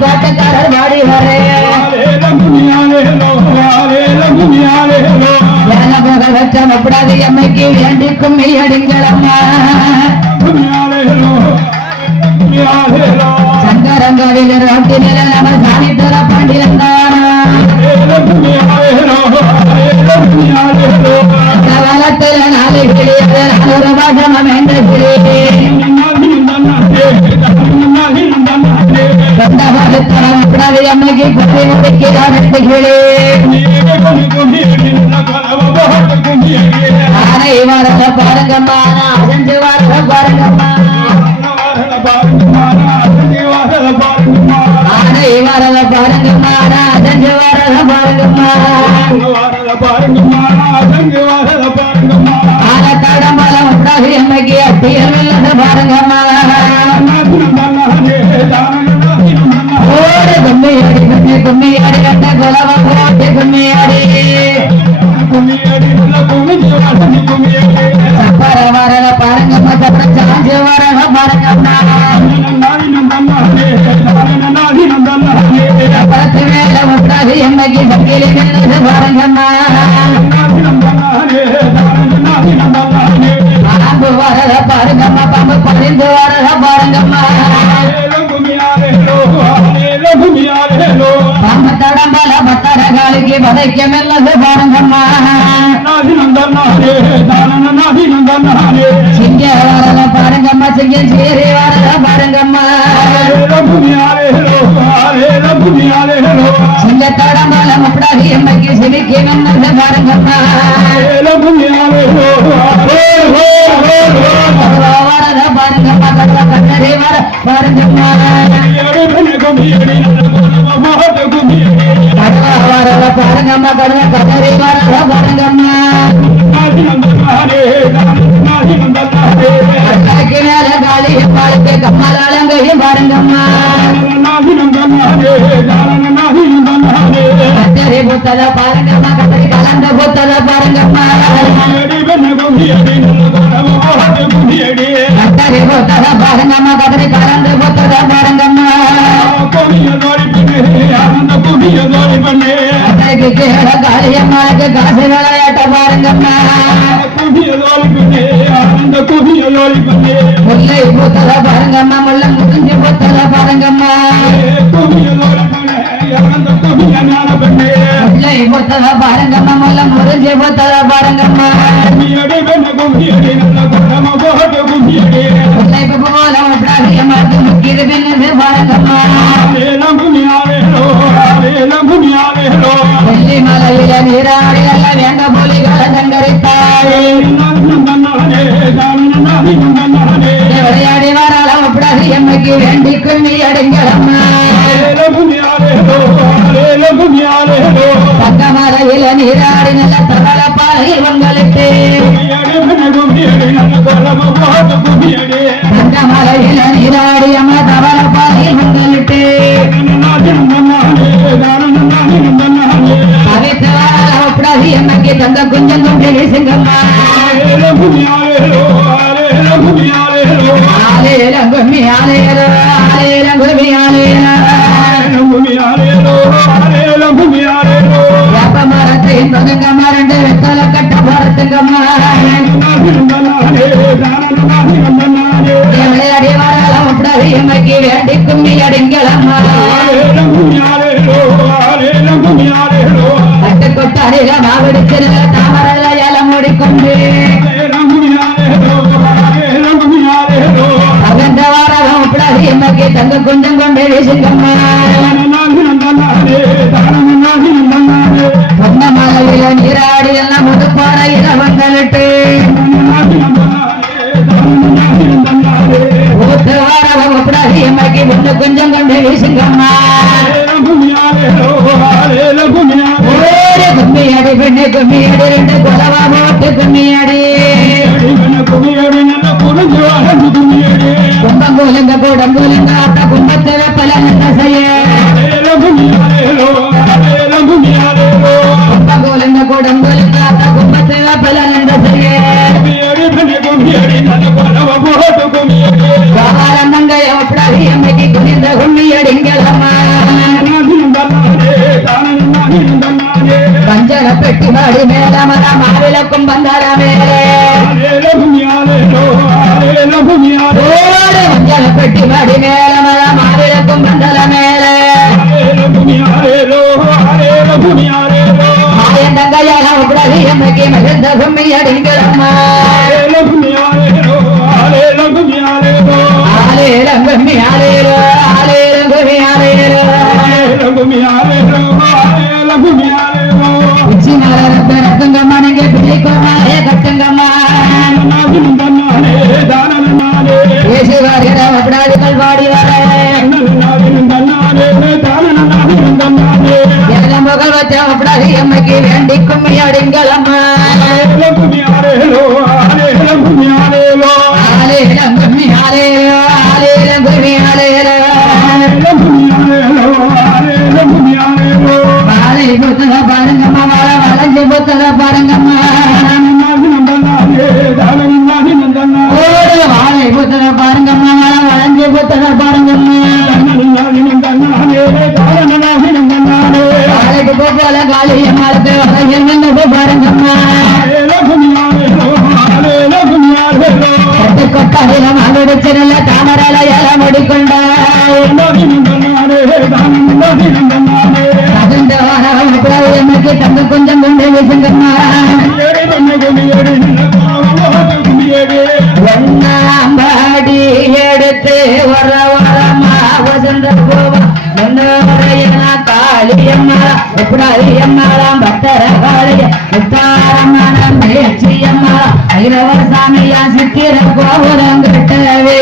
பாட்டுக்காரர் பாடி வர ஏன எம்மைக்கு வேண்டிக்கும் கும்மி அடிங்களம்மா சங்கரங்கோவில் ரோட்டினில நம்ம சாமி தர பாண்டியன் முடிக்கிறார் ரெண்டு கிளி ஆனை வரத பாருங்கம்மா அசஞ்சு வரத பாருங்கம்மா ஆனை வரத பாருங்கம்மா அசஞ்சு வரத பாருங்கம்மா ஆன அடி கும்மி அடி கட்ட குலவ போட்டு கும்மி அடி சப்பர வரத பாருங்கம்மா சப்பர சாஞ்சு வரத பாருங்கம்மா சப்பரத்து மேல உண்டாகி எம்மைக்கு பக்கிலி நின்னது பாருங்கம்மா பாம்பு வரத பாருங்கம்மா பாம்பு பறிந்து வரத பாருங்கம்மா காலிக்கு வதைக்க பாருங்கம்மா சிங்க வரத பாருங்கம்மா சிங்க சீரி வரத பாருங்கம்மா சிங்க தடம்பல முப்படாதி எம்மைக்கு சிரிக்கு மென்னது பாருங்கம்மா பாருங்கம்மா பாருங்கம்மா. பாருங்கம்மா கடவ கட்டரி வரத பாருங்கம்மா. கட்டளைக்கு மேல காளி பாலுக்கு கம்மலாலங்கையும் பாருங்கம்மா. கட்டரி புத்தத பாருங்கம்மா கலந்த புத்தத பாருங்கம்மா. கட்டரிக்கு காளியம்மாளுக்கு காசு விளையாட்ட பாருங்கம்மா முல்லை புத்தத பாருங்கம்மா முல்ல முடிஞ்சு புத்தத பாருங்கம்மா முல்லை புத்தத பாருங்கம்மா முல்ல முறிஞ்சு புத்தத பாருங்கம்மா. கும்மி அடிங்களம்மா பக்க மலையில நீராடி நல்ல தவள பாலையில் உங்களுக்கு பக்க மலையில நீராடி அம்மா தவள பாலையில் உங்களுக்கு வரால உட்ராகியம்மைக்கு தங்க குஞ்சம் கொண்டு வீசுங்கம்மா ஆலேலம் கும்மி ஆலேல ஆலேலம் கும்மி ஆலேல வேப்ப மரத்தையும் தொகுங்கம்மா ரெண்டு வெத்தலை கட்ட விளையாடி தங்க கொஞ்சம் கொண்டே வீசுங்கம்மா பொன்ன நீராடி எல்லாம் முதுப்பாறையில வந்தலட்டு கொஞ்சம் கொண்டு வீசுங்கம்மா ஓடு கும்மி அடி பெண்ணு கும்மி அடி ரெண்டு குலவா போட்டு கும்மி அடி கும்பங்கூலுங்க கூடங்கூலுங்க ஆட்ட கும்பத்தை வெப்பல என்ன செய்ய கும்பங்கூலுங்க கூடங்கூலுங்க ஆட்ட கும்பத்தை செய்ய அம்மைக்கு குனிந்த கும்மியடிங்களம்மா பெட்டி மாடி மேலமர மாவிளக்கும் பந்தர மேலே ஆலேல பெட்டி மாடி மேலமர மாவிளக்கும் பந்தர மேலே ஆலேல கும்மியாலேலோ ஆலேல கும்மியாலேலோ மாயந்தங்கையாக எப்படி அம்மைக்கு மகிழ்ந்த கும்மியடிங்களம்மா ஆலேல கும்மியாலேலோ ஆலேல கும்மியாலேலோ ஆலேலம் கும்மி ஆலேலோ ஆலேலம் கும்மி ஆலேலோ ஆலேல கும்மியாலேலோ ஆலேல கும்மியாலேலோ உச்சி மலரத்த ரத்தங்கம்மா நீங்க பிடிக்குமாயே கட்டுங்கம்மா நானினும் தன்னானே தானனும் நானே பேசுவார்கள் புகழ் எம்மைக்கு வேண்டிக்கும் அம்மைக்கு கட்டு கொட்டாயிரம் அகடிச்சிருந்த தாமரல எல முடிக்கொண்டா எனக்கு கொஞ்சம் கொண்டு வீசுங்கம்மாடி எடுத்து வர வரமா வசந்த கோவா ஒன்னுரையன எப்படி எப்படியம்மாளாம் பத்தர காளிய மேய்ச்சியம்மா ஐரவர் சாமியா சித்திர கோபுரம் கட்டவே.